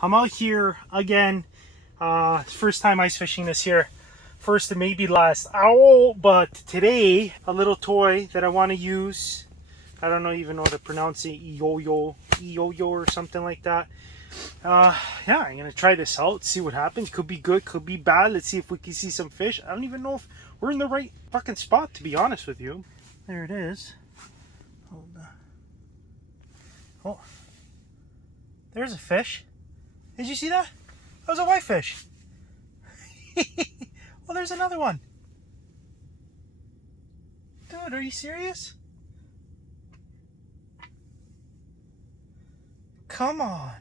I'm out here again. First time ice fishing this year. First and maybe last. Ow! But today, a little toy that I want to use. I don't even know how to pronounce it. E-yo-yo or something like that. Yeah, I'm gonna try this out, see what happens. Could be good, could be bad. Let's see if we can see some fish. I don't even know if we're in the right fucking spot, to be honest with you. There it is. Hold on. Oh, there's a fish. Did you see that? That was a whitefish. Oh, there's another one. Dude, are you serious? Come on.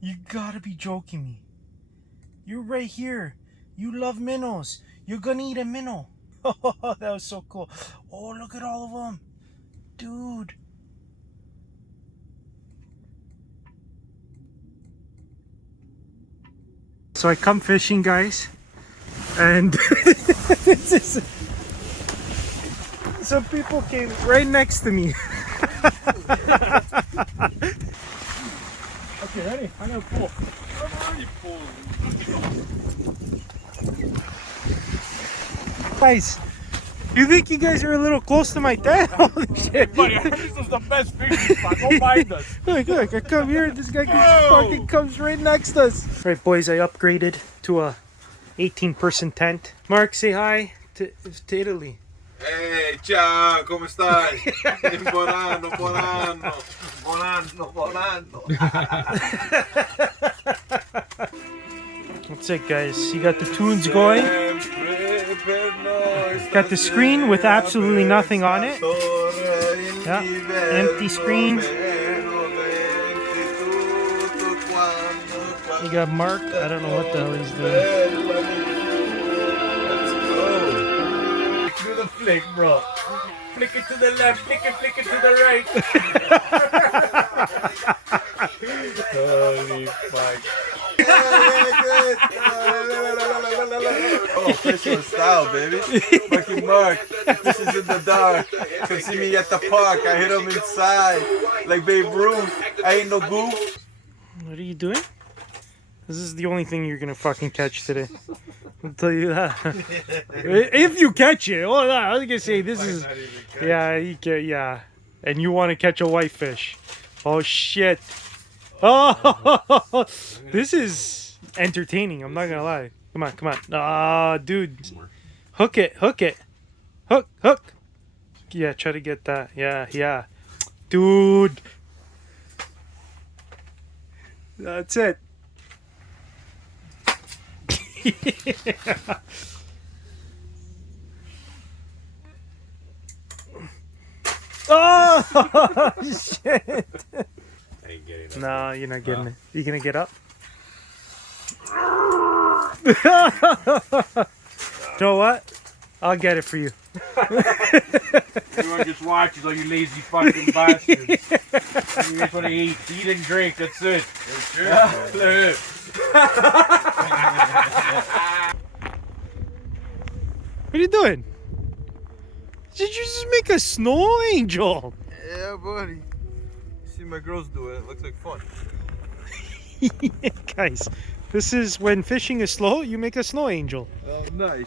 You gotta be joking me. You're right here. You love minnows. You're gonna eat a minnow. Oh, that was so cool. Oh, look at all of them. Dude. So I come fishing, guys. And this is... Some people came right next to me. Okay, ready? I'm gonna pull. I'm already pulling. Guys, you think you guys are a little close to my dad? Holy shit. Buddy, this is the best fishing spot. Don't mind us. Look, I come here and this guy fucking comes right next to us. Right, boys, I upgraded to a 18-person tent. Mark, say hi to Italy. Hey, ciao, come stai? Buon anno, buon anno, buon anno, buon anno. That's it, guys. You got the tunes going. Got the screen with absolutely nothing on it. Yeah, empty screen. You got Mark. I don't know what the hell he's doing. Do the flick, bro. Flick it to the left, flick it to the right. Holy fuck. Oh, official style, baby. Fucking Mark, this is in the dark. Come see me at the park. I hit him inside. Like Babe Ruth. I ain't no goof. What are you doing? This is the only thing you're gonna fucking catch today. I'll tell you that. If you catch it. Oh, I was gonna say this is. Yeah, you can. Yeah, and you want to catch a whitefish? Oh shit! Oh, this is entertaining. I'm not gonna lie. Come on, come on. Ah, dude, hook it, hook it, hook. Yeah, try to get that. Yeah, dude. That's it. Yeah. Oh shit! I ain't getting it. No, you're not getting it. You gonna get up? You know what? I'll get it for you. Everyone just watches all you lazy fucking bastards. You just want to eat and drink, that's it. What are you doing? Did you just make a snow angel? Yeah, buddy. You see my girls do it. It looks like fun. Guys, this is when fishing is slow, you make a snow angel. Oh, nice.